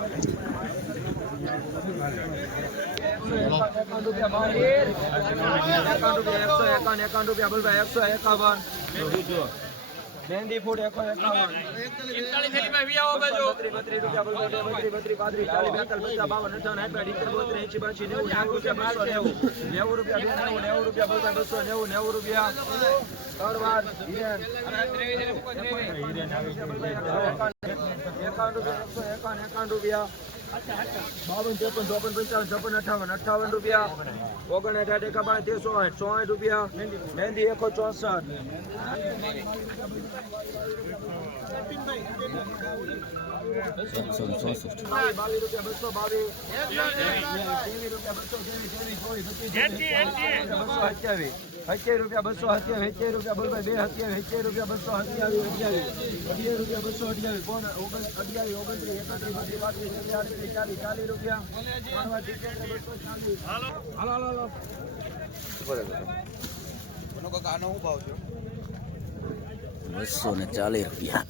એકાવન. રૂપિયા બાવીસ એકાવન એકસો એકાવન રૂપિયા બોલભાઈ એકસો એકાવન મહેંદી ફૂડ એકસો એકાવન બત્રીસ રૂપિયા બોલભાઈ બત્રીસ બત્રીસ પાંત્રીસ ચાલીસ બેતાલીસ પચાસ બાવન અઠાવન આઠ ઇત્તેર બોતેર એંશી બાસી નેવું નેવું રૂપિયા બસો નેવું નેવું રૂપિયા બે નેવું નેવું રૂપિયા બોલભાઈ બસો નેવું નેવું રૂપિયા ત્રણ વાર હિરેન એકાવન રૂપિયા એકસો એકાવન એકાવન રૂપિયા બાવન ત્રેપન ચોપન પંચાવન છપ્પન અઠાવન અઠાવન રૂપિયા ઓગણસાઠ આઠ એકાવન તેરસો આઠ ચોસઠ રૂપિયા મહેંદી એકસો ચોસઠ બાવીસ રૂપિયા બસો બાવીસ રૂપિયા બસો બસો અઠ્યાવીસ અઠ્યાવીસ રૂપિયા બસો અઠ્યાવીસ અઠ્યાવીસ રૂપિયા બોલભાઈ બે અઠ્યાવીસ અઠ્યાવીસ રૂપિયા બસો અઠ્યાવીસ અઠ્યાવીસ અગિયાર રૂપિયા બસો અઠ્યાવીસ કોણ ઓગણ અગિયાર ઓગણત્રીસ એકત્રીસ બત્રીસ પાંત્રીસ છત્રીસ આડત્રીસ ચાલીસ ચાલીસ રૂપિયા. હાલો હાલો હાલો. બસો ને ચાલીસ રૂપિયા.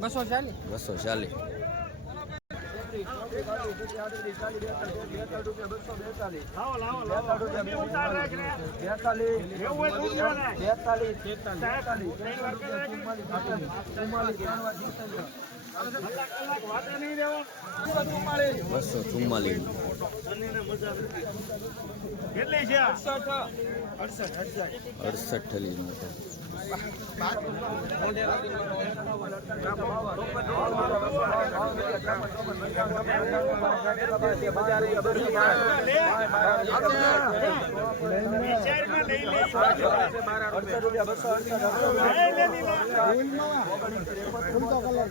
બસો ચાલીસ? બસો ચાલીસ. બસો ચુમ્માલીસ અડસઠ અડસઠ ચોસઠ રૂપિયા. બસો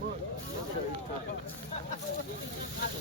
よろしくお願いします。